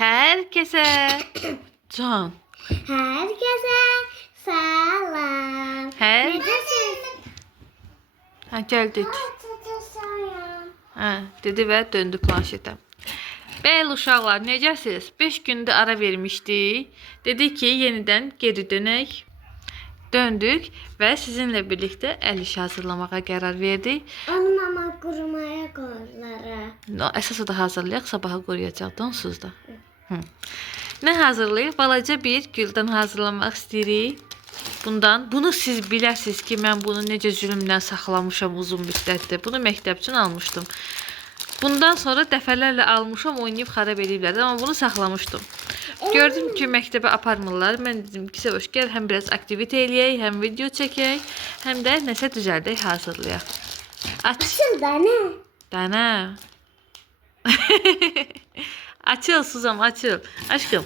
Herkese can. Herkese selam. Her Necəsiniz? ha geldik. Ha dedi ve döndü planşete. Bəli uşaqlar, necəsiniz? 5 gündə ara vermişdik. Dedik ki, yenidən geri dönək. Döndük və sizinlə birlikdə əl işi hazırlamağa qərar verdik. Onu mama qurumaya qoyurlar. Əsas da hazırlayaq, sabaha qoruyacaq da onsuz da. Nə hazırlayıq? Balaca bir güldən hazırlamaq istəyirik. Bunu siz bilərsiniz ki, mən bunu necə zülmdən saxlamışam uzun müddətdir. Bunu məktəb üçün almışdım. Bundan sonra dəfələrlə almışam, oynayıb xarab ediblər. Amma bunu saxlamışdım. Gördüm ki, məktəbə aparmırlar. Mən dedim ki, Səvoş, gəl həm biraz aktivitə eləyək, həm video çəkək, həm də nəsə düzəldək, hazırlayaq. Açıl da nə? Dana. Açıl Suzam, açıl. Aşkım,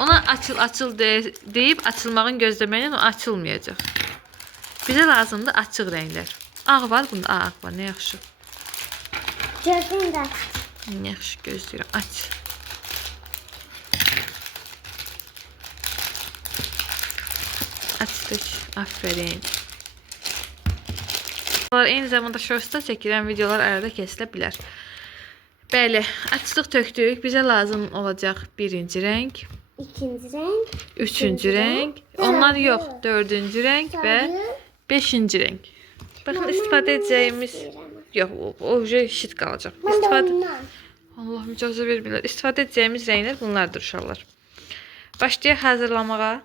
ona açıl deyib açılmağın gözləməylə o açılmayacaq. Bizə lazımdır açıq rənglər. Ağ var, bunda ağ var, nə yaxşı. Gözün də. Nə yaxşı gözləyirəm, aç. Açdık, aferin. Eyni zamanda shortsda çəkilən videolar arada kesilə bilər. Bəli, açdıq, tökdük. Bizə lazım olacaq birinci rəng, İkinci rəng. üçüncü rəng, onlar yox, dördüncü rəng və beşinci rəng. Baxın, istifadə edəcəyimiz yox, o şit qalacaq. Allah icazə vermirlər. İstifadə edəcəyimiz rənglər bunlardır uşaqlar. Başlayaq hazırlamağa.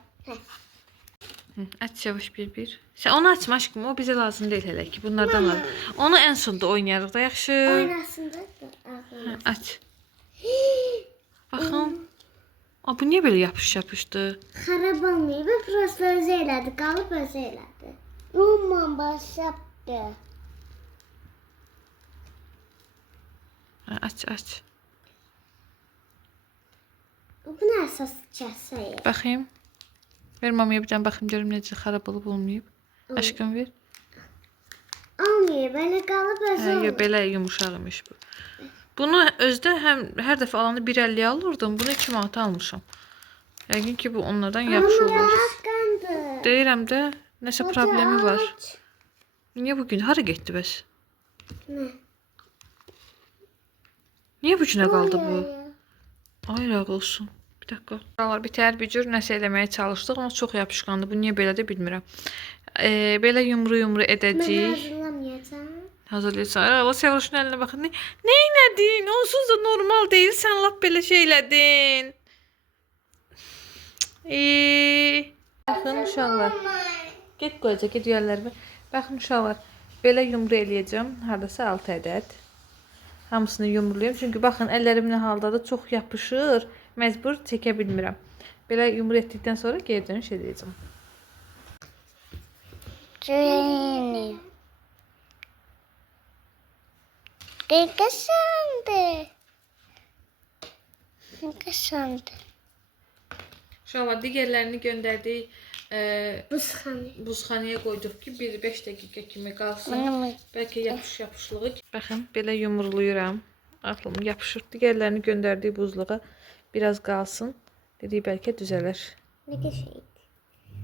Aç yavaş bir. Sən onu açma aşkım, o bizə lazım deyil hələ ki. Bunlardan lazım. Onu ən sonda oynayarıq da yaxşı. Oynasın da. Aç. Baxın. Bu niyə belə yapışdı? Xarab olmayıb, prosta özü elədi, qalıb özü elədi. Roman başladı. Aç. Bu nə əsas kəsəyir? Baxayım. Ver mamaya bir dənə baxım görüm necə xarab olub olmayıb. Aşkım ver. Olmayıb, elə qalıb özü olur. Belə yumuşaq imiş bu. Bunu özdə hər dəfə alanda 1.50 alırdım. Bunu 2 manata almışam. Yəqin ki bu onlardan yaxşı olur. Haqqandır. Deyirəm də nəsə problemi var. Niyə bugün hara getdi bəs? Nə? Niyə bu günə qaldı bu? Ayraq olsun. Bir dakika. Bir tər bir cür nəsə eləməyə çalışdıq, amma çox yapışqandı. Bu niyə belədir bilmirəm. Belə yumru edəcəyik. Mən hazırlamayacağım. Hazırlayırsan. O Səvuşun əlinə baxın. Nə elədin? Onsuz da normal deyil. Sən lap belə şey elədin. Baxın uşaqlar. Get qoyacaq, get yerlərimi. Baxın uşaqlar. Belə yumru eləyəcəm. Hardasa 6 ədəd. Hamısını yumrulayım. Çünki baxın əllərim nə haldadır. Çox yapışır. Məcbur çəkə bilmirəm. Belə yumru etdikdən sonra geri dönüş edəcəm. Cüyeni. Qəşəngdir. Uşaqlar digərlərini göndərdik. Buzxanaya qoyduq ki, 1-5 dəqiqə kimi qalsın. Bəlkə yapışlığı. Baxın, belə yumrulayıram. Aklım yapışır. Digərlərini göndərdik buzluğa. Biraz qalsın. Dedik bəlkə düzələr. Nə qəşəngdir.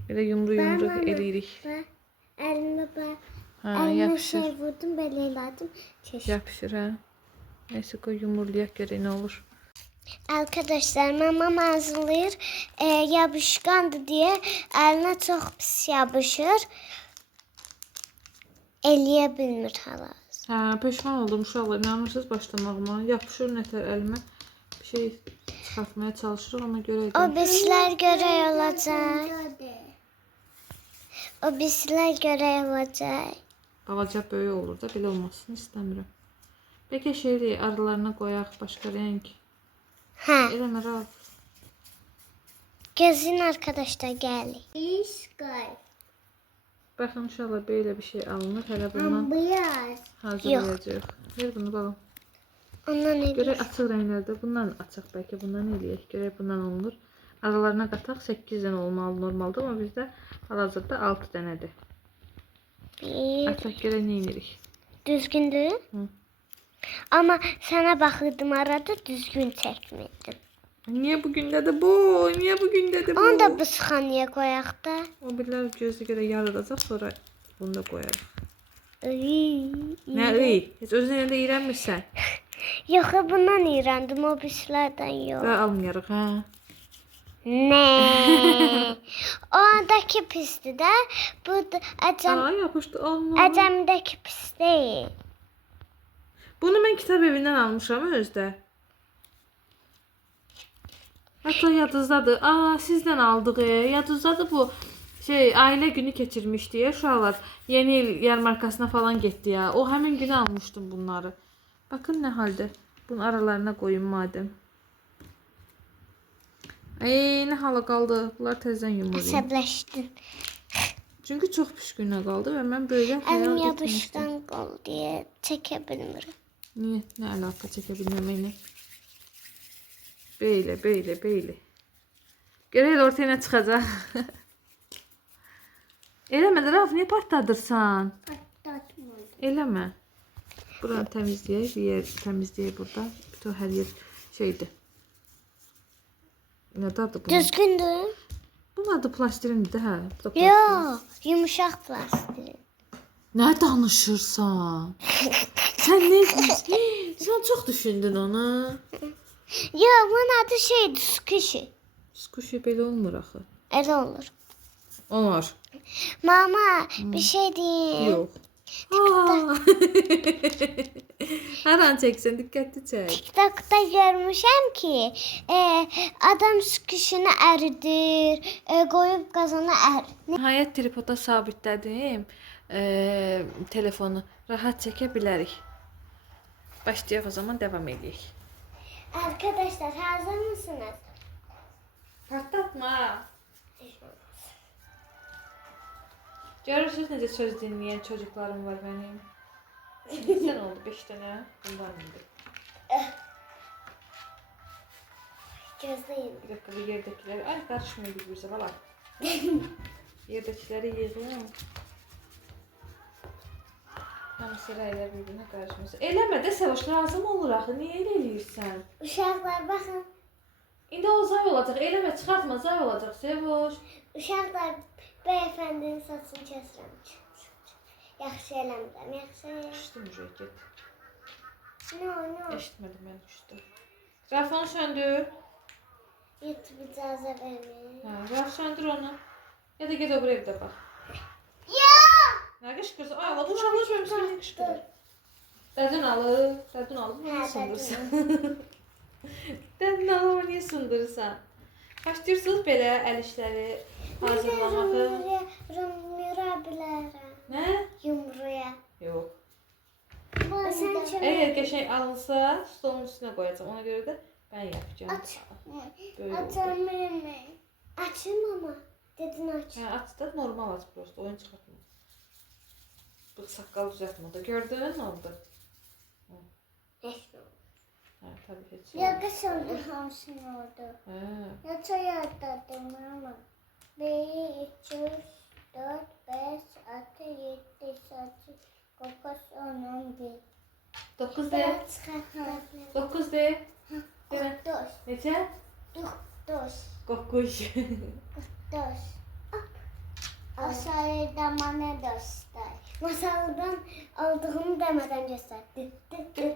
Belə yumru eləyirik. Əlimə bax. Yapışır. Əlimə şey vurdum, belə elədim. Yapışır, hə. Neyse koy yumurlayaq görək nə olur. Arkadaşlar, mamam hazırlayır. Yapışkandı diye eline çok pis yapışır. Eləyə bilmir hala. Peşman oldum uşaqlar. İnanırsınız başlamağıma. Yapışır nətər əlimə. Bir şey çıxartmaya çalışırıq, ona görə O bizlər görək olacaq. O bizlər görək olacaq. Balaca böyük olur da, belə olmasını istəmirəm. Bəlkə şeyi aralarına qoyaq, başqa rəng. Hə. Eləmə, Rauf. Gözün arkadaşlar gəlir. İşqay. Baxın uşaqlar, belə bir şey alınır. Hələ bundan hazırlayacaq. Ver bunu balam. Ondan eləyək. Görək açıq rənglərdə. Bundan açaq, bəlkə bundan eləyək. Görək bundan olunur. Aralarına qataq 8 dənə olmalı normaldır, amma bizdə hal-hazırda 6 dənədir. Açaq görək nə edirik. Düzgündür? Hı. Ama sana bakırdım arada düzgün çekmedim. Niye bugün dedi bu? Niye bugün dedi bu? Onu da bısxanaya qoyaq da. O bilər gözü görə yarıdacaq, sonra bunu da qoyarıq. Iy, Nə ey? Heç özün yerində iyrənmirsən. Yox, bundan iyrəndim, o birislərdən yox. Və almayarıq, hə? Ne? O andakı pisdir də. Bu da Aa, yapışdı. Allah. əcəmdəki pis deyil. Bunu mən kitab evindən almışam özdə. Hatta yadınızdadır. Aa, sizdən aldıq. Yadınızdadır bu ailə günü keçirmişdi ya uşaqlar. Yeni il yarmarkasına falan getdi ya. O həmin günü almışdım bunları. Bakın nə halda. Bunun aralarına qoyum madem. Nə hala qaldı. Bunlar tezdən yumurayım. Əsəbləşdin. Çünki çox püskünə qaldı və mən belə Əlim xəyal etmişdim. yapışdan qol deyə çəkə bilmirəm. Niyə? Nə əlaqə çəkə bilməməklə? Belə. Görək ortaya nə çıxacaq. Eləmə də Raf, niyə partladırsan? Eləmə. Buranı təmizləyək, bir yer təmizləyək burada. Bütün hər yer şeydir. Nə dadı bu? Düzgündür? Bunun adı plastirindir də, hə? Bu da plastin. Yox, yumuşaq plastik. Nə danışırsan? Sən nə edirsən? Sən çox düşündün onu. Yox, bunun adı şeydir, skuşi. Skuşi belə olmur axı. Elə olur. Olur. Mama, bir şey deyim. Yox. Hər an çəksən, diqqətli çək. TikTok'da görmüşəm ki, adam skuşunu əridir, qoyub qazana Nəhayət tripoda sabitlədim. Telefonu rahat çəkə bilərik. Başlayaq o zaman, devam edək. Arkadaşlar, hazır mısınız? Partlatma. Görürsünüz necə söz dinləyən çocuklarım var mənim. Sən oldu 5 dənə. Bundan indi. Gözləyin. Bir dakika, bir yerdekiləri. Ay, qarışmayın bir-birinizə, valla. Yerdekiləri yığın. Hamısı rəylər bir-birinə qarışmasın. Eləmə də Səvoş, lazım olur axı. Niyə elə eləyirsən? Uşaqlar, baxın. İndi o zay olacaq. Eləmə, çıxartma, zay olacaq Səvoş. Uşaqlar, bəyəfəndinin saçını kəsirəm. Yaxşı eləmirəm, yaxşı. Düşdüm uje, get. No. Eşitmədim mən düşdüm. Rafonu söndür. YouTube icazə vermir. Hə, Raf söndür onu. Ya da get o evdə bax. Ya! Nə qışqırsa? Ay Allah, bu uşaqlar görmüsən nə qışqırır? Dədin alır, niyə sındırırsan? Dədin alır, niyə sındırırsan? Başlayırsınız belə əl işləri hazırlamağı. Yumruya bilərəm. Nə? Yumruya. Yox. Sən Əgər qəşəng alınsa, stolun üstünə qoyacağam. Ona görə də mən yapacağım. aç. Böyle oldu. Açamıyorum. Açım ama. Dedin aç. Hə, aç da normal aç prosto, oyun çıxartma. Bu saqqal düzəltmə də. Gördün nə oldu? Heç nə oldu. Hə, təbii heç. Yaqış oldu hamısını oldu. Hə. Yaça yadladım ama. 1, 2, 3, 4, 5, 6, 7, 8, 9, 10, 11. 9 de. Çıxartdım. 9 de. Demə. 9. Neçə? 9. 9. 9. Aşağıda bana göster. Masaldan aldığımı demeden gösterdi.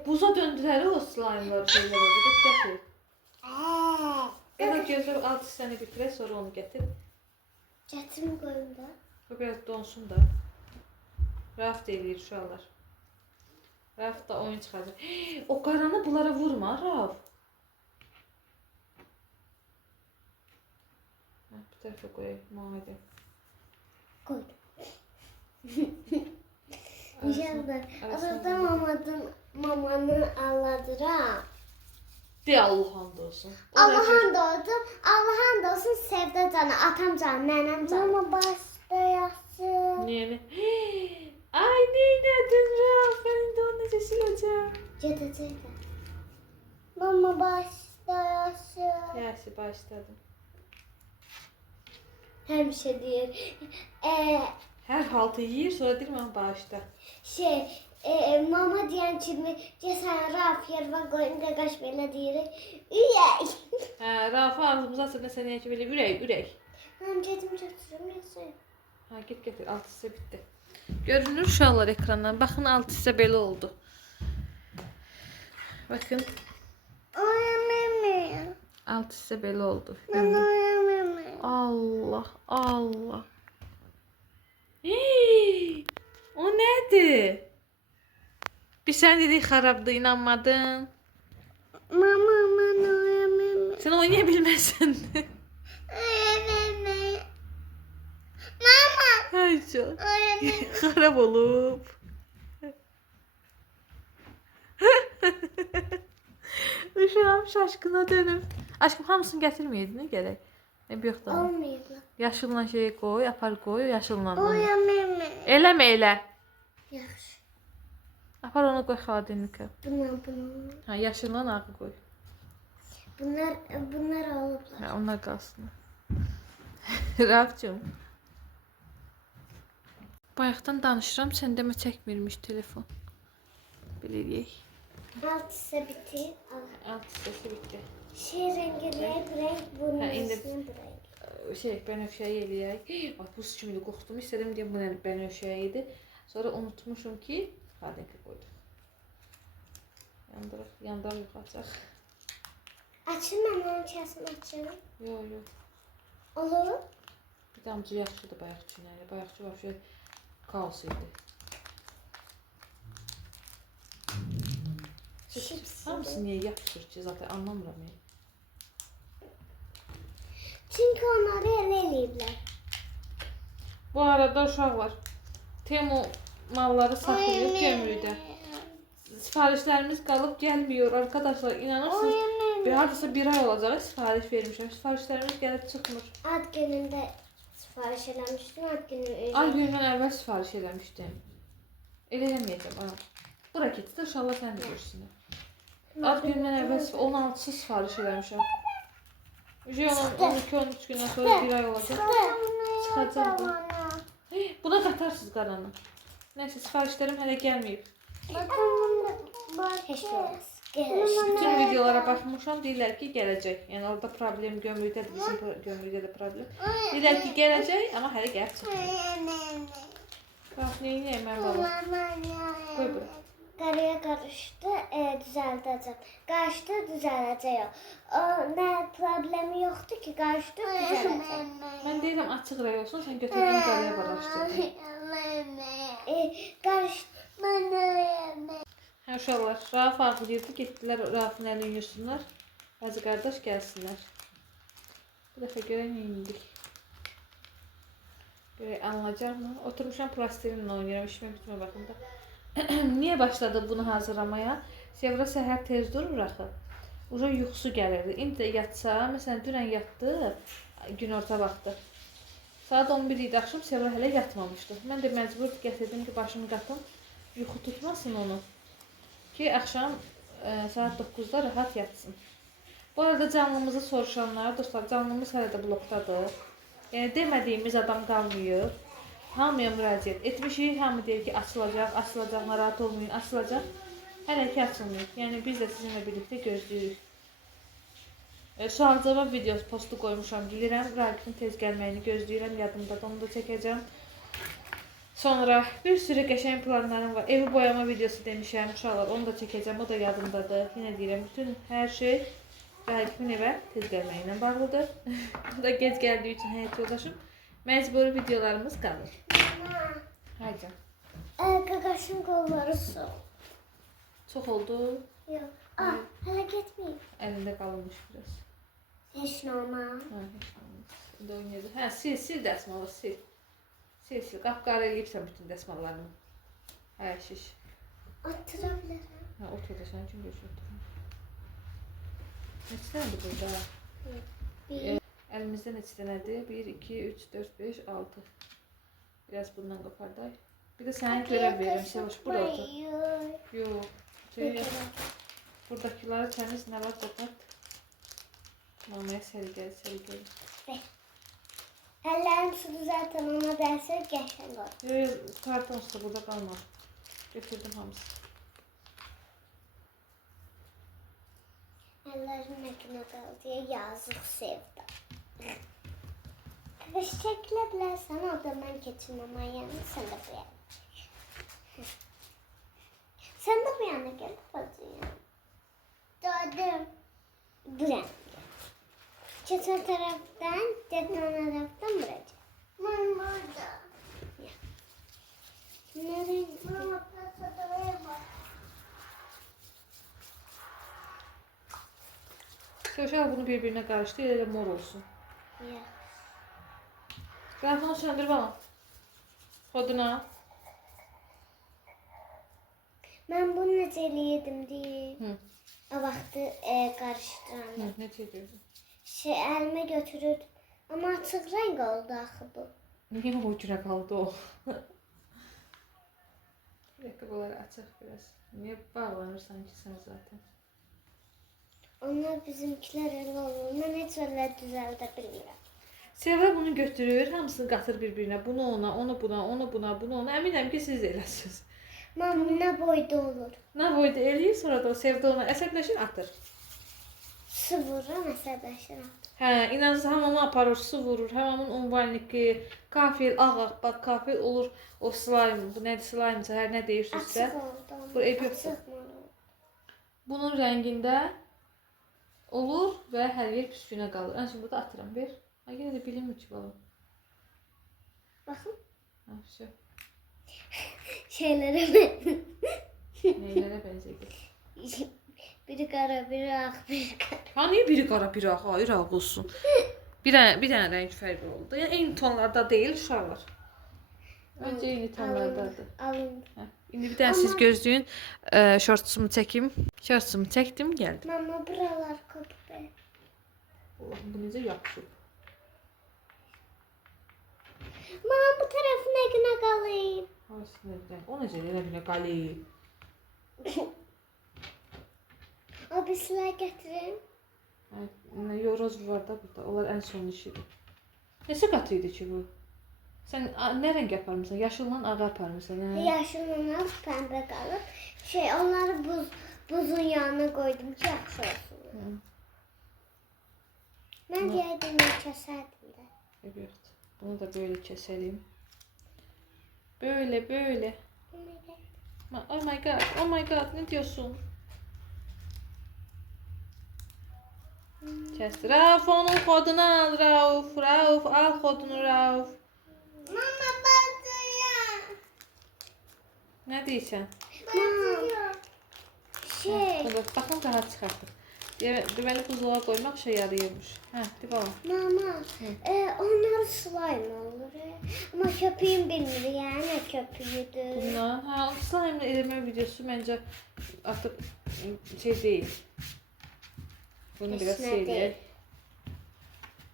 Buza döndülər o slime'lar şeylər oldu. Gətir. Ya da gözlə alt hissəni bitirək, sonra onu gətir. Gətirim qoyum da. O biraz donsun da. Raf da eləyir uşaqlar. Raf da oyun çıxaracaq. O qaranı bunlara vurma, Raf. Bu tərəfə qoyaq, mavi. Koydum. İnşallah. Arada mamanı ağladıram. De Allah'ın da olsun. Allah'ın da olsun. Allah'ın da olsun. Sevda canı, atam canı, nenem canı. Mama başlayasın. Niye ne? Ay neynədin Raf? Ben indi onu necə siləcəm? Gedəcək də. Mama başlayasın. Yaxşı, başladım. Həmişə deyir. Hər haltı yeyir, sonra deyir mən bağışla. Mama deyən kimi gəsən Raf yerva qoyunda qaş belə deyirik. Ürək. Hə, Rafa ağzımıza açır nəsə nəyə ki belə ürək. Mən gedim götürüm yazayım. Ha, git getir. Alt hissə bitti. Görünür uşaqlar ekrandan. Baxın, alt hissə belə oldu. Bakın. Oyamam. Alt hissə belə oldu. Ben oyamam. Allah, Allah. Hii, o nədir? Bir sən dedik xarabdı, inanmadın. Mama ben oyamam. Sən oynaya bilməzsən. Oyamam. Mama. Ay çok. Oyamam. Xarab olub. Uşağım şaşkına dönüb. Aşkım hamısını gətirməydin, gərək. Ne bir yoxdur. Olmayıb. Yaşılla şey koy, apar koy, yaşılla. Oyamam. Eləmə elə. Yaxşı. Apar onu koy xadinika. Bunlar. Ha, yaşılla ağı koy. Bunlar alıblar. Ha, onlar qalsın. Rafcığım. Bayaqdan danışıram, sən demə çəkmirmiş telefon. Belə deyək. Alt ise bitti. Alt hissəsi bitdi. Şey rengi renk bunun Ha, indi- üstüne bir renk. Şey, bənövşəyi eləyək. Ay, buz kimi qorxdum. İstədim deyəm, bu nə bənövşəyi idi. Sonra unutmuşum ki, xadinika qoydum. Yandıraq yuxacaq. Açın ben onun kesini açalım. Yox, yox. Olur. Bir damcı yaxşıdır bayaqçı ilə. Bayaqçı var şey kaos idi. Chips. Hamısı niyə yapışır ki, zaten anlamıram ya. Çünkü onları ele eləyiblər. Bu arada uşaqlar, Temu malları saxlayır gömrükdə. Sifarişlərimiz qalıb gəlmiyor arkadaşlar, inanırsınız. Bir hardasa bir ay olacaq sifariş vermişəm. Sifarişlərimiz gəlib çıxmır. Ad günündə sifariş eləmişdim. Ad günü Ay gündən əvvəl sifariş eləmişdim. Elə eləməyəcəm. Ana. Bura getsə uşaqlar sən də görürsünlər. Ad gündən əvvəl 16-sı sifariş eləmişəm. Ücə 12-13 gündən sonra bir ay olacaq. Çıxacaq bu. Buna qatarsınız qaranı. Nəysə sifarişlərim hələ gəlməyib. Heç olmaz. Bütün videolara baxmışam, deyirlər ki, gələcək. Yəni orada problem gömrükdədir, bizim gömrükdə də problem. Deyirlər ki, gələcək, amma hələ gəlib çıxmır. Bax, neyniyəm mən baba? Qoy bura. Qarıya qarışdı, düzəldəcəm. Qarışdı, düzələcək o. O nə problemi yoxdur ki, qarışdı, düzələcək. Mən deyirəm açıq rəy olsun, sən götürdün qarıya qarışdırdın. Qarışdı. Hə, uşaqlar, Rauf ağlayırdı, getdilər Raufun əlini yuysunlar. Bacı qardaş gəlsinlər. Bu dəfə görək neyindik. Görək anlayacaqmı? Oturmuşam plastilinlə oynayıram, işimə bitmə baxın da. Niyə başladı bunu hazırlamaya? Sevra səhər tez durur axı. Uca yuxusu gəlirdi. İndi də yatsa, məsələn dünən yatdı, günorta vaxtı. Saat 11 idi axşam, Sevra hələ yatmamışdı. Mən də məcbur gətirdim ki, başımı qatım, yuxu tutmasın onu. Ki, axşam saat 9-da rahat yatsın. Bu arada canlımızı soruşanlar, dostlar, canlımız hələ də blokdadır. Yəni, demədiyimiz adam qalmıyor. Hamıya müraciət etmişik, hamı deyir ki, açılacaq, açılacaq, narahat olmayın, açılacaq. Hələ ki, açılmıyor. Yəni, biz də sizinlə birlikdə gözləyirik. Sual-cavab videosu postu qoymuşam, bilirəm. Raqifin tez gəlməyini gözləyirəm, yadımda da onu da çəkəcəm. Sonra bir sürü qəşəng planlarım var. Evi boyama videosu demişəm, uşaqlar, onu da çəkəcəm, o da yadımdadır. Yenə deyirəm, bütün hər şey Raqifin evə tez gəlməyinə bağlıdır. Bu da gec gəldiyi üçün həyat yoldaşım. Məcburi videolarımız qalır. Haydi. Qaqaşın qolları su. Çox oldu. Yox. Hələ getməyib. Əlində qalmış biraz. Heç normal. Hə, heç olmaz. İndi oynayacaq. Hə, sil dəsmalı, sil. Sil. Qapqara eləyibsən bütün dəsmallarını. Hə, şiş. Atıra bilərəm. Hə, otur da sən üçün göz oturun. Neçə dənədir burada? Əlimizdə neçə dənədir? 1, 2, 3, 4, 5, 6. Biraz bundan qapardayıq. Bir də sənə görəv verirəm. Sevaş, bura otur. Yox. Buradakiləri təmiz nələr qapart. Mamaya səliqəli. Əllərim sudur zaten ona dərsə qəşəng olur. Yox, karton üstə burada qalmadı. Götürdüm hamısı. Ellerim ekine kaldı. Yazık Sevda. Kış çekilebilirsen o da ben geçirmem ayağını. Sen de bu yana. Sen de bu yana gel. Hadi ya. Doğdum. Bu yana gel. Geçen taraftan, dedin taraftan buraya. Ben burada. Ya. Nereye gidiyor? Mama pasadaya bak. Şöyle bunu birbirine karıştır, elə mor olsun. Ya. Telefonu söndür bana. Koduna. Ben bunu necə yedim diye. Hı. O vaxtı karıştıranlar. Hı, ne çekiyorsun? Elime götürürdüm. Ama açık renk oldu axı bu. Niye o cüre kaldı o? Ayakkabıları açık biraz. Niye bağlanırsan ki sen zaten? Onlar bizimkiler öyle olur. Ben heç öyle düzəldə bilmirəm. Sevda bunu götürür, hamısını qatır bir-birinə. Bunu ona, onu buna, onu buna, bunu ona. Əminəm ki siz də eləsiniz. Mam nə boyda olur? Nə boyda eləyir, sonra da Sevda ona əsəbləşir, atır. Su vururam, əsəbləşirəm. Hə, inanırsız hamamı aparır, su vurur, hamamın umbalniki, kafel, ağ, bak kafel olur, o slime, bu nədir slime'sa, hər nə deyirsinizsə. Açıq oldu. Bu ev yoxdur. Açıq mı olur? Bunun rəngində olur və hər yer püskünə qalır. Ən son burada atıram, ver. Ha, yenə də bilinmir ki, balam. Baxın. Ha, şey. Şeylərə mən. Neylərə bənzəyir? Biri qara, biri ağ, biri qara. Ha, niyə biri qara, biri ağ? Hayır, ağ olsun. Bir dənə rəng fərqi oldu. Yəni, eyni tonlarda deyil, uşaqlar. Öncə eyni tonlardadır. Alındı. Hə. İndi bir dənə siz gözləyin, şortsumu çəkim. Şortsumu çəkdim, gəldim. Mama, buralar kopdu. Allahım, bu necə yapışıb? Mama, bu tərəfi nə günə qalıb? Aslında, o necə elə bir qalib? O bislər gətirim. Yoroz var da burada, onlar ən son işidir. Neçə qatı idi ki bu? Sən nə rəng yaparmısan? Yaşılla ağa yaparmısan? Yaşılına pəmbə qalıb. Onları buzun yanına qoydum ki, yaxşı olsun. Mən deyərdim, kəsərdim də. Yoxdur. Bunu da böyle keselim. Böyle böyle. Oh my god, oh my god, ne diyorsun? Kes. Rauf, onun kodunu al Rauf. Rauf, al kodunu Rauf. Mama, batıyor. Ne diyeceksin? Batıyor. Bakın rahat çıkartır. Deməli buzluğa qoymaq şey yarayırmış. Hə, de balam. Mama, onlar slime olur. Ama köpüğün bilmir, yani köpüğüdür. Bundan, hə, slime eləmə videosu məncə artıq şey deyil. Bunu biraz sevdik.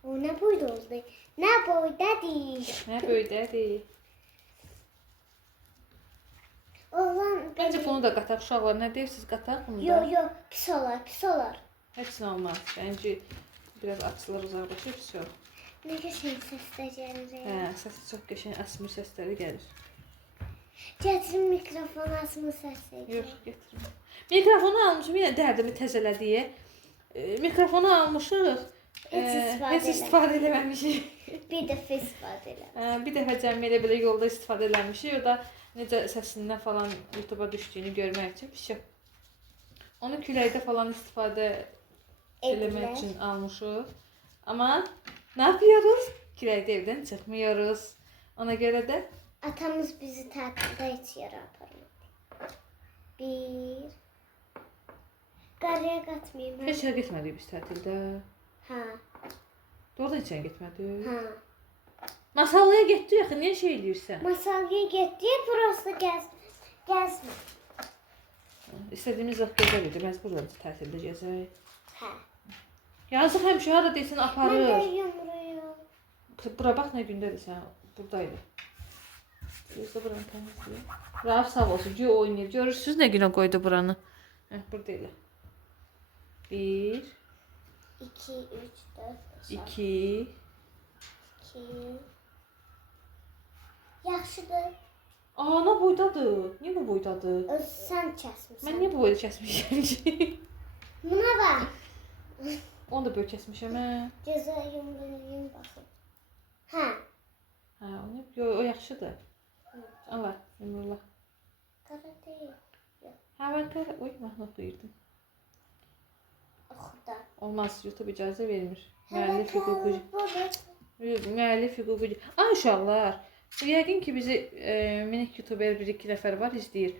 O ne boyda oldu? Ne boyda değil. Nə böyüdədir. Oğlan Bence bunu da qataq uşaqlar. Nə deyirsiniz? Qataq bunu da. Yo, pis olar, pis olar. Hepsini olmaz. Bence biraz açılır uzaqlaşır. Все. Ne geçen sesler gelir. Hə, səsi çox qəşəng əsmir səsləri gəlir. Getirin mikrofonu asma sesi. Yox, gətirmə. Mikrofonu almışım, yenə dərdimi təzələdiyə. Mikrofonu almışıq. Heç istifadə eləməmişik. Bir dəfə istifadə elə. Bir dəfə cəmi elə yolda istifadə eləmişik. O da necə səsindən falan YouTube'a düşdüyünü görmək üçün. Şey. Onu küləkdə falan istifadə eləmək üçün almışıq. Amma ne yapıyoruz? Küləkdə evdən çıxmıyoruz. Ona görə də Atamız bizi tatildə heç yerə aparmadı. Bir. Qarıya qatmayayım. heç yerə getmədik biz tətildə. Ha. Doğrudan heç yerə getmədik. Ha. Masallıya getdik axı, niyə şey eləyirsən? Masallıya getdik, burası gəzmə. İstədiyimiz vaxt gəzərik, məcburdur tətildə gəzək. Hə. Yazıq həmişə hara desən Mən aparır. də yumruyum. Bura bax nə gündədir sən, buradaydı. Gözdə buranı təmizləyir. Rauf sağ olsun, güya oynayır. Görürsünüz nə günə qoydu buranı. Hə, burada elə. 1, 2, 3, 4, 5, 2. 2. Yaxşıdır. Ana boydadır. Niye bu boydadır? Sen kesmişsin. Mən niyə bu boyda kəsmişəm ki? Buna bak. Onu da böyle kəsmişəm hə. Gözə yumrulayım baxım. Hə. Hə, o yaxşıdır. Allah, yumurla. Qara deyil. Hə, mən qara... Oy, mahnı oxuyurdum. Oxuda. Olmaz, YouTube icazə vermir. Hələ Müəllif hüququ... budur. Müəllif hüququ... Ay, uşaqlar. Yəqin ki, bizi minik YouTuber 1-2 nəfər var, izləyir.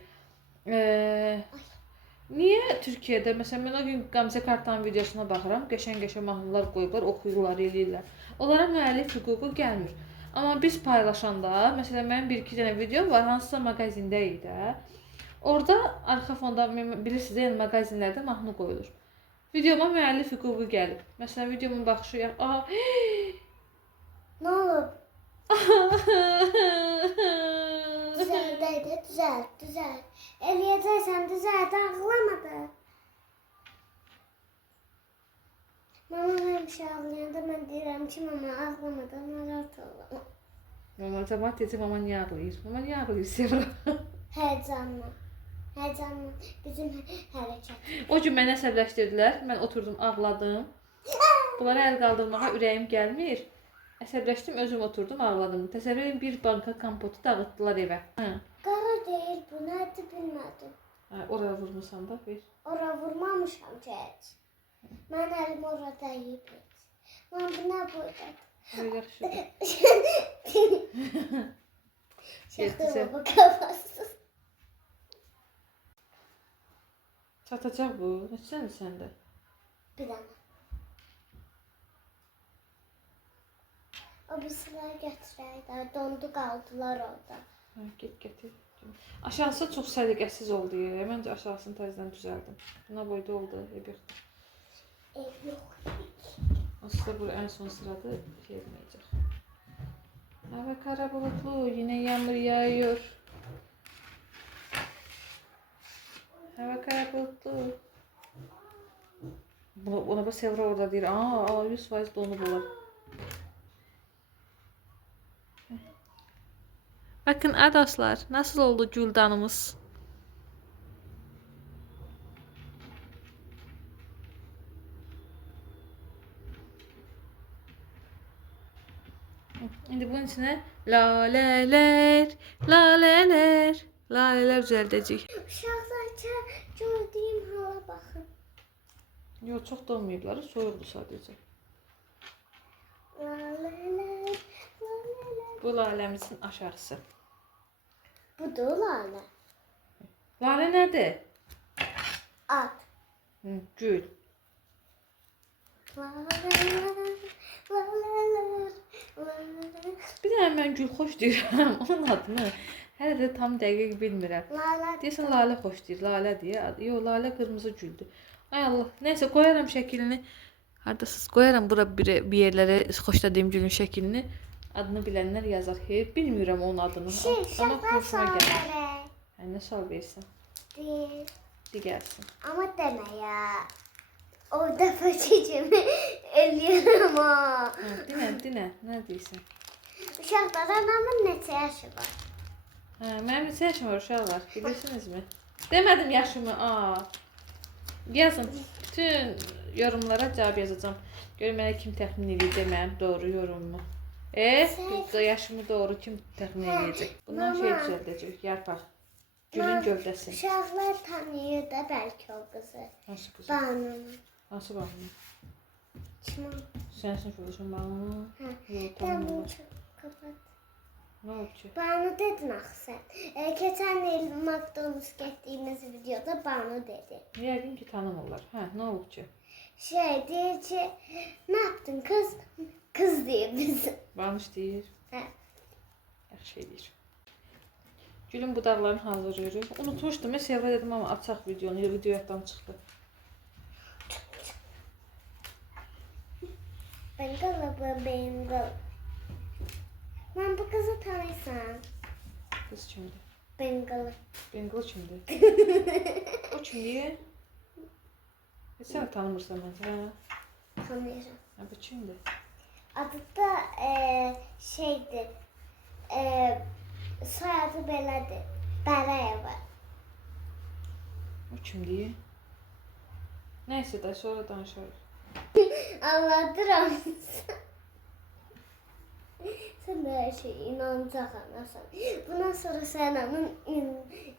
Niyə Türkiyədə, məsələn, mən o gün Gamze Kartanın videosuna baxıram, qəşəng-qəşəng mahnılar qoyublar, oxuyurlar, eləyirlər. Onlara müəllif hüququ gəlmir. Amma biz paylaşanda, məsələn, mənim 1-2 dənə videom var, hansısa mağazində idi də. Orada arxa fonda, bilirsiniz, yəni mağazinlərdə mahnı qoyulur. Videoma müəllif hüququ gəlib. Məsələn, videomun baxışı... Nə olub? Düzəldəydi, düzəld. Eləyəcəksən, düzəld, ağlamadı. Mama həmişə ağlayanda mən deyirəm ki, mama ağlamadı, narahat olma. Mama cəmat deyəcək, mama niyə ağlayır? Mama niyə ağlayır, Sevra? Həyəcanla. Həyəcanla bizim hərəkət. O gün məni əsəbləşdirdilər, mən oturdum, ağladım. Bunlara əl qaldırmağa ürəyim gəlmir. Əsəbləşdim, özüm oturdum, ağladım. Təsəvvür edin, bir banka kompotu dağıtdılar evə. Qara deyil, bu nədir bilmədim. Oraya vurmuşsan da, ver. Ora vurmamışam ki heç. Mən əlim ora dəyib heç. Mən bu nə boydadır? Yaxşıdır. Şəxtə baba kafasız. Çatacaq bu. Neçəsən səndə? Bir dənə. O birisiləri gətirək də, dondu qaldılar orada. Get gətir. Aşağısı çox səliqəsiz oldu. Məncə aşağısını təzədən düzəldim. Buna boyda oldu. Ev yoxdur. Ev yox. Aslında bu ən son sırada şey etməyəcək. Hava kara bulutlu, yine yağmur yağıyor. Hava kara bulutlu. Ona da Sevra orada deyir. 100% donub olar. Bakın dostlar, nasıl oldu güldanımız? İndi bunun içine laleler, laleler, laleler düzəldəcək. Uşaqlar gördüyüm hala baxın. Yox, çox donmayıblar, soyuqdur sadəcə. Laleler, laleler. Bu laləmizin aşağısı. Budur lale. Lalə nədir? At. Gül. Laleler, laleler, laleler. Bir dənə mən gül xoş deyirəm. Onun adını hələ də tam dəqiq bilmirəm. Lale. Deyəsən lalə xoş deyir. Lalə deyə. Yox, lalə qırmızı güldür. Ay Allah. Nəysə qoyaram şəklini. Hardasız qoyaram bura bir yerlərə xoşladığım gülün şəklini. Adını bilənlər yazar. Bilmirəm onun adını. Amma xoşuma gəlir. Hə, nə sual versən? Deyil. De gəlsin. Ama deme ya. O dəfə kimi eləyirəm ha. Dinə. Nə deyirsən? Uşaqlar anamın neçə yaşı var? Mənim neçə yaşım var uşaqlar? Bilirsinizmi? Demədim yaşımı. Yazın. Bütün yorumlara cavab yazacağım. Görün mənə kim təxmin edəcək mənim doğru yorumumu. Yaşımı doğru kim təxmin edəcək? Bundan şey düzəldəcək. Yarpaq. Gülün gövdəsi. Uşaqlar tanıyır da bəlkə o qızı. Hansı qızı? Banunu. Hansı Banu? Kim o? Sensin soruşun Banu. Yox, Tamam tanımıyorum. çok kapat. Ne oldu ki? Banu dedin axı sən. Keçən il McDonald's getdiyimiz videoda Banu dedi. Yəqin ki tanımırlar. Ne oldu ki? Deyir ki, nə yaptın kız? Kız deyir bizi. Banu deyir. Hə. Yaxşı şey deyir. Gülün budaqlarını hazırlayırıq. Unutmuşdum. Sevra dedim ama açaq videonu. Video yaddan çıxdı. Bengal. Mən bu kızı tanıysan. Kız kimdir? Bengal. Bengal kimdir? O kimdir? Sən tanımırsan məncə, hə? Tanıyırım. Bu kimdir? Adı da şeydir. soyadı belədir. Bərəyeva. O kimdir? Neyse de sonra danışarız. Anladıram. Sen de her şeye inanacak anasan. Bundan sonra sen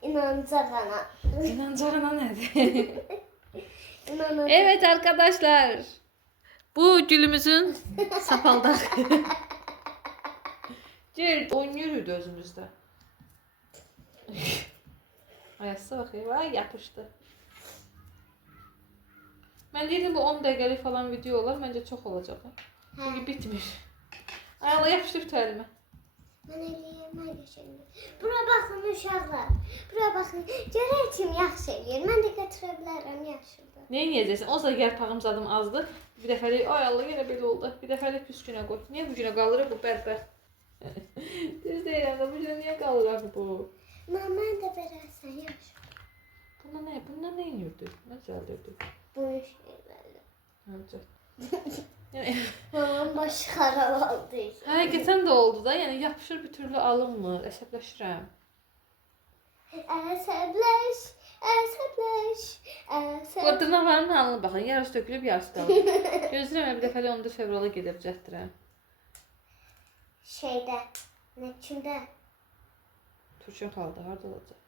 inanacak ana. İnancağına nedir? İnanacak. Evet arkadaşlar. Bu gülümüzün sapaldak. Gel oynuyordu özümüzde. Ayası bakayım. Ay yapıştı. Ben dedim bu 10 dakikalık falan video olur. Bence çok olacak. Çünkü bitmiş. Ay Allah yapıştı bir elime. Mən eləyəm, mən geçəyim. Bura baxın uşaqlar. Bura baxın. Görək yaxşı eləyir. Mən də götürə bilərəm yaxşıdır. Ne yiyeceksin? O zaman yarpağım zadım azdı. Bir dəfəlik ay Allah yine böyle oldu. Bir dəfəlik püs günə qoy. Niye bu günə qalır bu bərbərt? Düz deyirəm də bu günə niye qalır bu? Mən də verərsən yaxşı. Bundan ne yiyirdi? Ne zəldiydi? Bu şeylərlə. Həcət. Yani, Mamam baş xarab oldu. həqiqətən də oldu da. Yəni yapışır bir türlü alınmır. Əsəbləşirəm. Əsəbləş, əsəbləş, əsəbləş. Dırnaqlarımın halına baxın. Yarısı tökülüb, yarısı qalıb. Gözləyirəm bir dəfəli 14 fevrala gedib cətdirəm. Şeydə, nə kimdə? Türkçə qaldı, harda olacaq?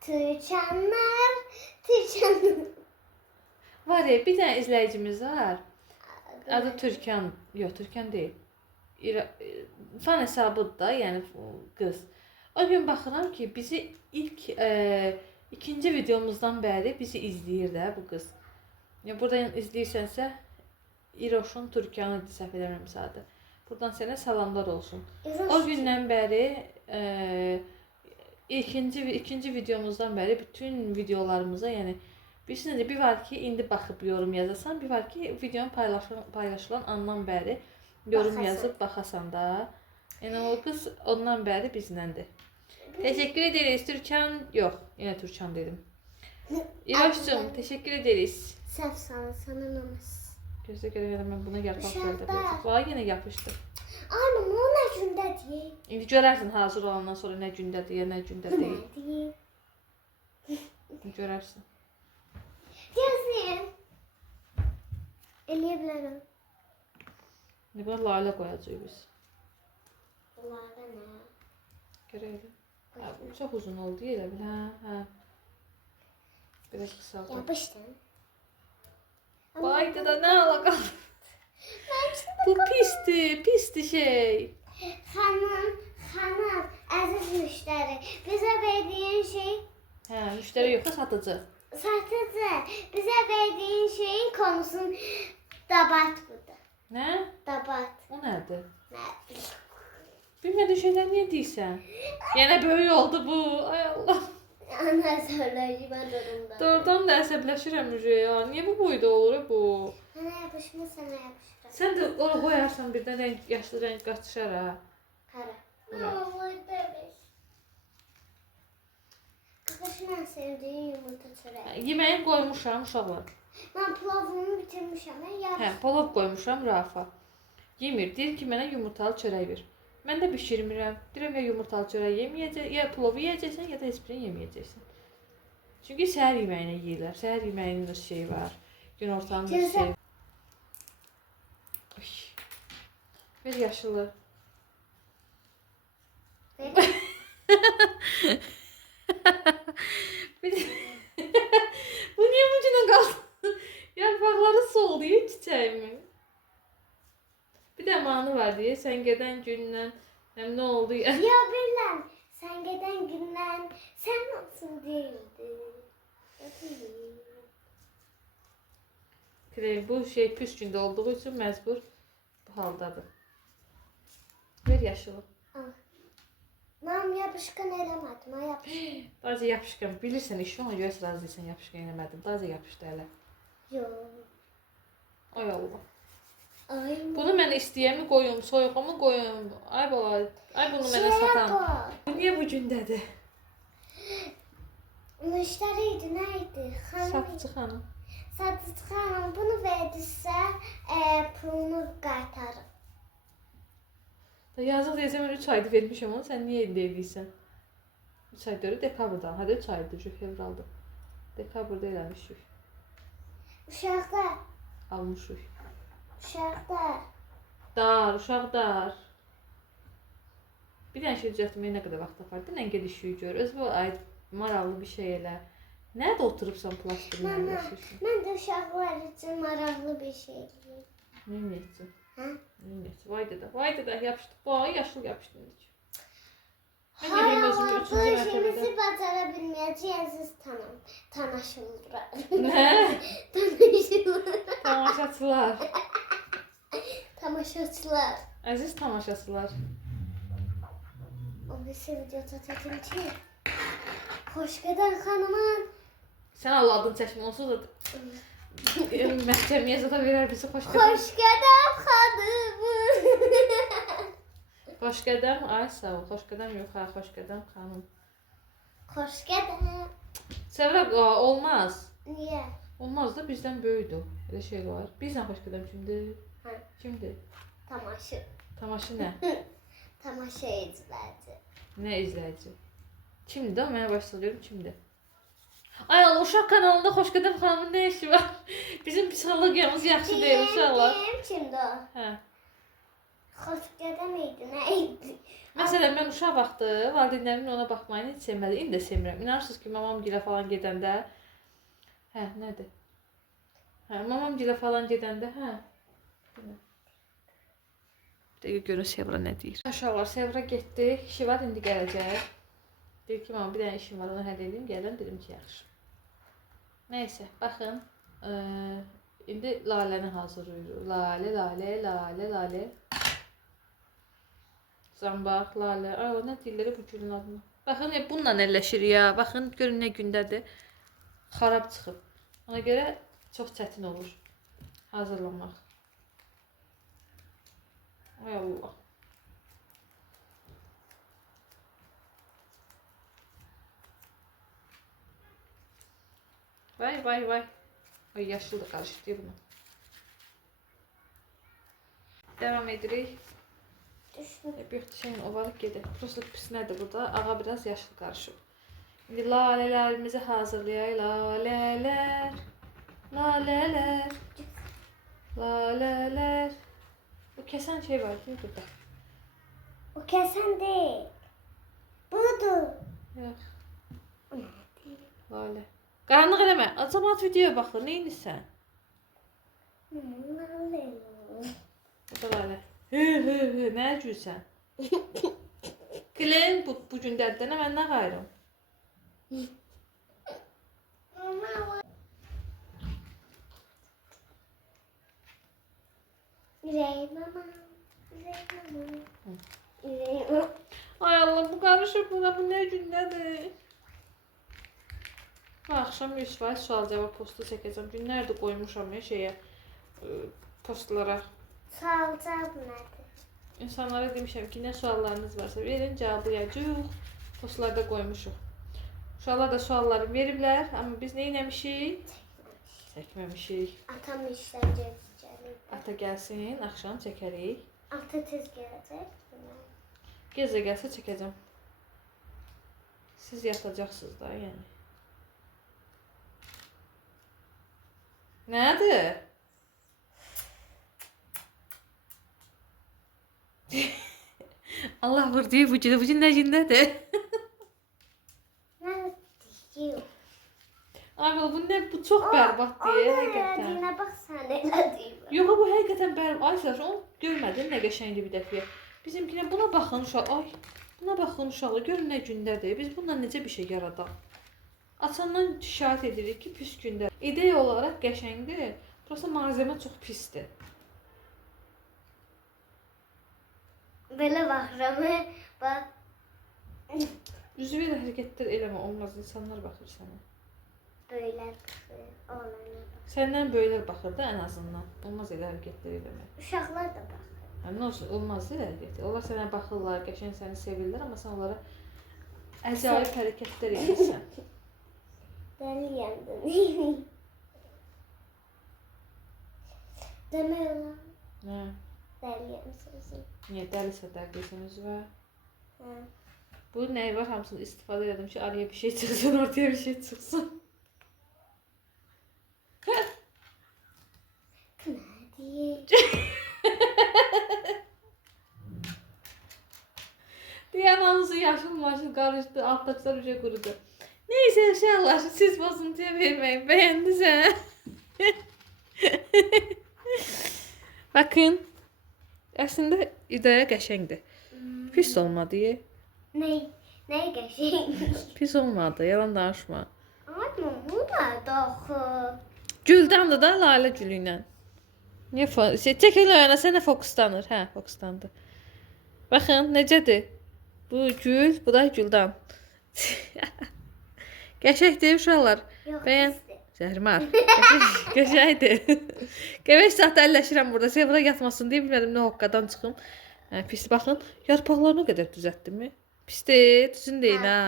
Türkanlar, Türkanlar. Var ya, bir dənə izləyicimiz var. Adı Türkan. Yox, Türkan deyil. Fan hesabıdır da, yəni qız. O gün baxıram ki, bizi ilk ikinci videomuzdan bəri bizi izləyir də bu qız. Ya buradan izləyirsənsə İroşun Türkanı səhv eləmirəmsə adı. Buradan sənə salamlar olsun. O gündən bəri ikinci videomuzdan bəri bütün videolarımıza, yəni bilirsiniz, bir var ki, indi baxıb yorum yazasan, bir var ki, videonun paylaşılan andan bəri yorum yazıb baxasan da. Yəni o qız ondan bəri bizləndir. Teşekkür ederiz Türkan. Yox, yine Türkan dedim. İroş'cum teşekkür ederiz. Səhv sana namaz. Gözə görə gələm mən buna yarpaq gəldim. Vay yenə yapışdı. Ay mama o nə gündədir? İndi görərsən hazır olandan sonra nə gündədir, nə gündə deyil. Nədir? Görərsən. Gözləyim. Eləyə bilərəm. Ne buna lalə qoyacağıq biz. Bunlarda nə? Görəydim. Bu çox uzun oldu elə bil, hə. Biraz qısaldı. Yapışdın. Bayda da nə alaka? Bu pisdir şey. Xanım, əziz müştəri, bizə verdiyin şey Hə, müştəri yox, satıcı. satıcı. Bizə verdiyin şeyin konusun dabat budur. Nə? Dabat. O nədir? Nə? Bilmediğin şeyler niye değilsen? Yine böyle oldu bu. Ay Allah. Ana söyləşmə durumda. Doğrudan da əsəbləşirəm ya. Niye bu boyda olur bu? Sənə yapışmır, sənə yapışır. Sen de onu koyarsan birden yaşlı renk kaçışar ha. Qara. Bura. Qızışın ən sevdiyin yumurta çörəyi. Yemeğini koymuşam uşaqlar. Mən pilavımı bitirmişəm. Hə, polov koymuşam Rafa. Yemir. Deyir ki mənə yumurtalı çörək ver. Mən də bişirmirəm. Deyirəm ya yumurtalı çörək yeməyəcək, ya plovu yeyəcəksən, ya da heç birini yeməyəcəksən. Çünki səhər yeməyini yeyirlər. Səhər yeməyinin öz şeyi var. Gün ortanın öz şeyi. Ay. Ver yaşılı. Bu niye ucuna kaldı? Yarpaqları solduyor çiçeğimin. Bir de manı var diye sen geden gündən hem ne oldu ya? Ya bilən, sən gedən gündən sən nasıl deyildin? Bu şey püs gündə olduğu için mecbur bu haldadır. Ver yaşılı. Mən yapışqan eləmədim, ha yapışqan. Daha yapışkan. Bilirsən işi ona görə razı değilsən yapışkan eləmədim. Daha yapışdı hələ. Yox. Ay Allah. Ay. Bunu mən istəyəmi qoyum, soyuğumu qoyum. Ay bala, ay bunu mənə satan. Bu niyə bu gündədir? Müştəri idi, nə idi? Satıcı xanım. Satıcı xanım bunu verdirsə, pulunu qaytarır. Yazıq deyəsən mən 3 aydır vermişəm onu. Sən niyə indi eləyirsən? 3 ay görə dekabrdan. Hadi 3 aydır fevralda. Dekabrda eləmişik. Uşaqlar. Almışıq. Uşaqlar. Uşaq dar. Bir dənə şey düzəltməyə nə qədər vaxt apar? Dinən ged işi gör. Öz bu ay maraqlı bir şey elə. Nerede oturubsan plastiklə uğraşırsan? Mən də uşaqlar üçün maraqlı bir şey eləyim. Ne edəcəksən? Hə? Ne edəcəksən? Vay da yapışdı. Bu ay yaşlı yapışdı. Ben Hayır, geleyim özümü bu 3. işimizi mərtəbədə. bacara bilməyəcəyəziz tanışılır. Ne? Tanışılır. Tamaşaçılar. Tamaşaçılar. Əziz tamaşaçılar. O birisi video çatacağım ki. Xoşqədər xanımın. Sən Allah adını çəkmə, onsuz da məhkəməyə zada verər bizi Xoşqədər xanımın. Xoşqədəm, ay sağ ol. Xoşqədəm yox, ha, xoşqədəm xanım. Xoşqədər. Səvraq, olmaz. Niyə? Olmaz da bizdən böyüdür. Elə şey var. Bizdən xoşqədəm kimdir? Hə. Kimdir? Tamaşa. Tamaşa nə? Tamaşa izləyici. Nə izləyici? Kimdir? Mənə başlayıyorum kimdir? Ay Allah, uşaq kanalında Xoşqədəm xanımın nə işi var? Bizim psixologiyamız yaxşı deyil uşaqlar. Kimdir o? Hə. Xoşqədəm idi, nə idi? Məsələn, mən uşaq vaxtı valideynlərimin ona baxmayını heç sevmədim. İndi də sevmirəm. İnanırsınız ki, mamam gilə falan gedəndə nədir? Hə, mamam gilə falan gedəndə, Bir dəqiqə görün Sevra nə deyir. Uşaqlar, Sevra getdi. İşi var, indi gələcək. Deyir ki, mama bir dənə işim var, onu həll edeyim. Gələn dedim ki, yaxşı. Nəysə, baxın. İndi laləni hazırlayırıq. Lalə. Zambaq, lalə. Ay, o nə deyirlər bu gülün adını? Baxın, bununla əlləşir ya. Baxın, görün nə gündədir. Xarab çıxıb. Ona görə çox çətin olur hazırlamaq. Ay Allah. Vay. Ay, yaşlı da qarışdı bunu. Devam edirik. Yoxdur, şeyin ovalık gedir. Prosta pis nədir burada? Ağa biraz yaşlı qarışıb. İndi lalələrimizi hazırlayaq. Lalələr. Bu kəsən şey var ki burada. O kəsən deyil. Budur. Yox. Lalə. Qaranlıq eləmə. Cəmaət videoya baxır. Nə edirsən? Bu da lalə. Nə gülsən? Klen bu gündədir. Nə mən nə qayırım? Ay Allah, bu qarışır buna. Bu nə gündədir? Axşam 100% sual-cavab postu çəkəcəm. Günlərdir qoymuşam ya şeyə, postlara. Sual-cavab nədir? İnsanlara demişəm ki, nə suallarınız varsa verin, cavablayacağıq. Postlarda qoymuşuq. Uşaqlar da sualları veriblər, amma biz nə etməmişik? Çəkməmişik. Atam işdən gəlir. Ata gəlsin, axşam çəkərik. Ata tez gələcək. Gecə gəlsə çəkəcəm. Siz yatacaqsınız da, yəni. Nədir? Allah vurdu bu gün nə gündədir? Nədir? Ay bu nə, bu çox bərbaddır həqiqətən. Dinə bax sən elədin. Yox, bu həqiqətən bərbad. Ay Sərş, onu görmədin nə qəşəngdir bir dəfə. Bizimkinə buna baxın uşaq. Ay, buna baxın uşaqlar. Görün nə gündədir. Biz bundan necə bir şey yaradaq? Açandan şikayət edirik ki, pis gündə. İdeya olaraq qəşəngdir. Prosta malzemə çox pisdir. Belə baxıram. Bax. Üzvü ilə hərəkətlər eləmə, olmaz. İnsanlar baxır sənə. Böyle baxır. Oğlanlar baxır. Səndən böyüklər baxır da ən azından. Olmaz elə hərəkətlər eləmək. Uşaqlar da baxır. Yəni, nə olsun, olmaz elə hərəkətlər. Onlar sənə baxırlar, qəşəng səni sevirlər, amma sən onlara əcaib hərəkətlər edirsən. Dəliyəm də. Demək olar. Hə. Dəliyəm sözüm. Niyə dəlisə dərdisiniz var? Hə. Bu nəyi var hamısını istifadə edim ki, araya bir şey çıxsın, ortaya bir şey çıxsın. Nədir? Diyen hamısı yaşıl maşıl karıştı, alttaklar uca kurudu. Neyse inşallah siz bozuntuya vermeyin, beğendiyse. Bakın, aslında idaya qəşəngdir. Pis olmadı ye. Nəyi qəşəngmiş? Pis olmadı, yalan danışma. Amma bu da daxı. Güldandır da, lalə gülü ilə. Niyə çək elə yana, sənə fokuslanır. Hə, fokuslandı. Baxın, necədir? Bu gül, bu da güldan. Qəşəkdir uşaqlar. Yox, Bəyən. pisdir. Zəhrimar. Qəşəkdir. Qəvəş saat əlləşirəm burada. Sən bura yatmasın deyə bilmədim nə hoqqadan çıxım. Hə, pis baxın. Yarpaqlarını qədər düzəltdim mi? Pisdir, düzün deyil ha.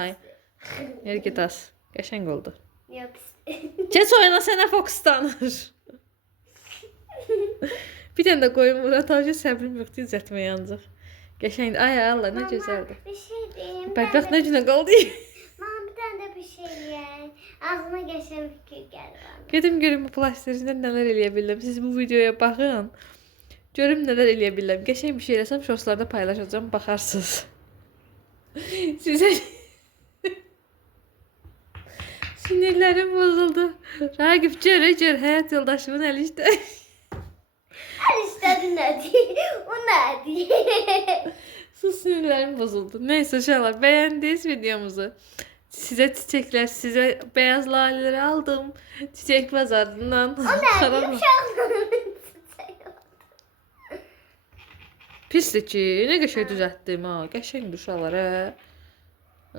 Yer get az. Qəşəng oldu. Yox, pisdir. Keç oyana sənə fokuslanır. Bir dənə də qoyun bura tavcı səbrim yoxdur düzəltməyə ancaq. Qəşəngdir. Ay Allah, nə gözəldir. Bir şey deyim. Bədbəxt nə günə qaldı? Mama bir dənə də bir şey yeyək. Ağzıma qəşəng fikir gəlir bana. Gedim görüm bu plasterindən nələr eləyə bilirəm. Siz bu videoya baxın. Görüm nələr eləyə bilirəm. Qəşəng bir şey eləsəm şortlarda paylaşacağım, baxarsınız. Sizə sinirlərim bozuldu. Ragib gör, həyat yoldaşımın əli işdə. Hər istədi nədir? O nədir? Sus, sinirlərim bozuldu. Neyse inşallah beğendiniz videomuzu. Size çiçekler, size beyaz laleleri aldım. Çiçek pazarından. O nədir? Uşaqların çiçəyi. Pisdir ki, nə qəşəng düzəltdim ha. Qəşəngdir uşaqlar hə.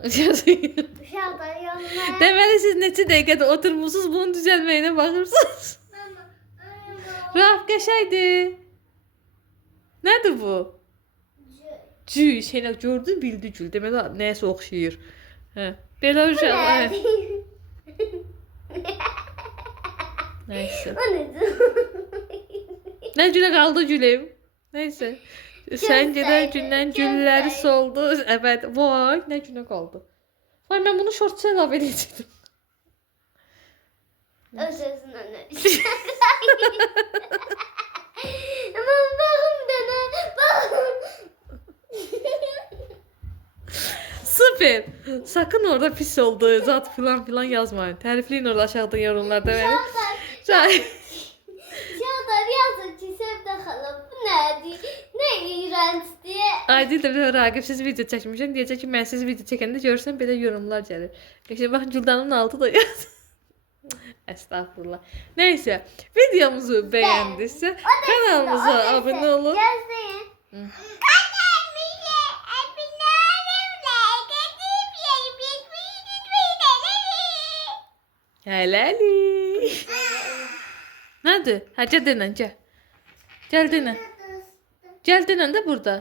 Uşaqlar yanına. Deməli siz neçə dəqiqədə oturmusunuz, bunun düzəlməyinə baxırsınız. Raf qəşəngdir. Nədir bu? Cüy, şeylə gördün, bildi gül. Deməli nəyəsə oxşayır. Hə. Belə uşaqlar. Neyse. O nədir? Nə günə qaldı gülüm? Neyse. Sən gedən gündən gülləri soldu. Evet. Vay, nə günə qaldı. Vay, mən bunu şortça əlavə edəcəkdim. Öz-özünə nə? Aman baxım dənə. Baxım. Süper. Sakın orada pis oldu, zat filan filan yazmayın. Tərifləyin orada aşağıda yorumlarda məni. Uşaqlar yazın ki, Sevda xala bu nədir? Nə iyrəncdir? Aydın da bir raqibsiz video çəkmişəm. Deyəcək ki, mən siz video çəkəndə görürsən belə yorumlar gəlir. Qəşəng baxın Güldanın altı da yaz. Estağfurullah. Neyse, videomuzu beğendiyse kanalımıza abone olun. Gözləyin. Helali. Nədir? Hə, gəl denən, gəl. Gəl denən. Gəl denən də burada.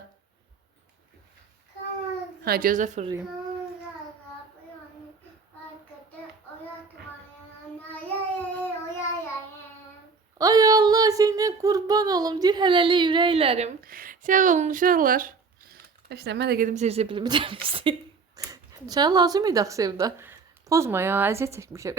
Hə, gözə fırlayım. Ay Allah, sənə qurban olum. Deyir hələli ürəklərim. Sağ olun uşaqlar. İşte mən də gedim zirzibilimi demək istəyim. Sənə lazım idi axı Sevda. Pozma ya, əziyyət çəkmişəm.